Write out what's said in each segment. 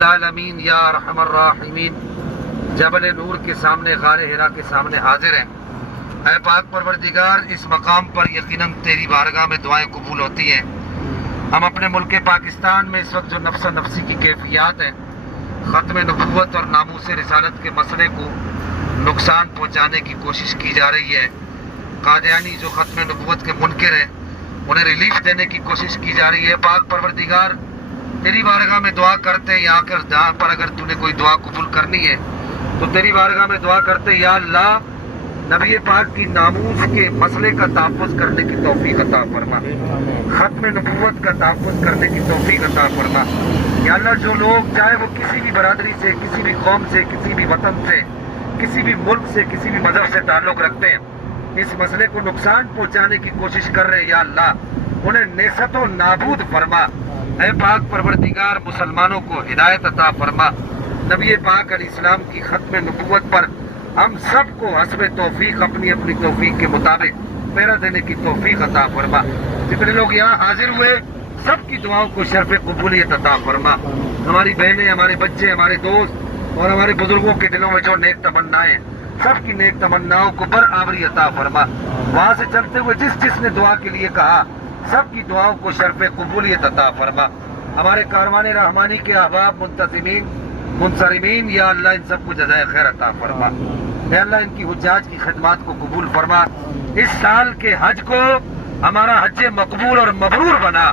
العالمین یا ارحم الراحمین جبل نور کے سامنے غار حرا کے سامنے حاضر ہیں۔ اے پاک پروردگار، اس مقام پر یقیناً تیری بارگاہ میں دعائیں قبول ہوتی ہیں۔ ہم اپنے ملک پاکستان میں اس وقت جو نفس نفسی کی کیفیات ہیں، ختم نبوت اور ناموس رسالت کے مسئلے کو نقصان پہنچانے کی کوشش کی جا رہی ہے، قادیانی جو ختم نبوت کے منکر ہیں انہیں ریلیف دینے کی کوشش کی جا رہی ہے۔ پاک پروردگار، تیری بارگاہ میں دعا کرتے ہیں، یہاں پر اگر تو نے کوئی دعا قبول کرنی ہے تو تیری بارگاہ میں دعا کرتے ہیں، یا اللہ نبی پاک کی ناموس کے مسئلے کا تحفظ کرنے کی توفیق عطا فرما، ختم نبوت کا تحفظ کرنے کی توفیق عطا فرما۔ یا اللہ، جو لوگ چاہے وہ کسی بھی برادری سے، کسی بھی قوم سے، کسی بھی وطن سے، کسی بھی ملک سے، کسی بھی مذہب سے تعلق رکھتے ہیں، اس مسئلے کو نقصان پہنچانے کی کوشش کر رہے ہیں، یا اللہ انہیں نیست و نابود فرما۔ اے پاک پروردگار، مسلمانوں کو ہدایت عطا فرما۔ نبی پاک علیہ السلام کی ختم نبوت پر ہم سب کو حسب توفیق اپنی اپنی توفیق کے مطابق پیرا دینے کی توفیق عطا فرما۔ جتنے لوگ یہاں حاضر ہوئے سب کی دعاؤں کو شرف قبولیت عطا فرما۔ ہماری بہنیں، ہمارے بچے، ہمارے دوست اور ہمارے بزرگوں کے دلوں میں جو نیک تمنائیں، سب کی نیک تمناؤں کو برابری عطا فرما۔ وہاں سے چلتے ہوئے جس نے دعا کے لیے کہا، سب کی دعاؤں کو شرف قبولیت عطا فرما۔ ہمارے کاروان رحمانی کے احباب، منتظمین، منصرمین، یا اللہ ان سب کو جزائے خیر عطا فرما۔ اے اللہ ان کی حجاج کی خدمات کو قبول فرما۔ اس سال کے حج کو ہمارا حج مقبول اور مبرور بنا۔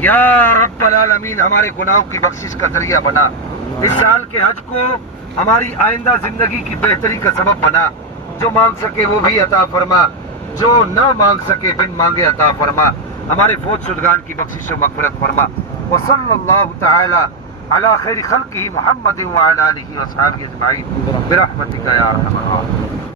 یا رب العالمین، ہمارے گناہوں کی بخشش کا ذریعہ بنا۔ اس سال کے حج کو ہماری آئندہ زندگی کی بہتری کا سبب بنا۔ جو مانگ سکے وہ بھی عطا فرما، جو نہ مانگ سکے بن مانگے عطا فرما۔ ہمارے فوت شدگان کی بخشش و مغفرت فرما۔ وصلی اللہ تعالی علی خیر خلقہ محمد وعلی آلہ وصحبہ اجمعین برحمتک یا ارحم الراحمین۔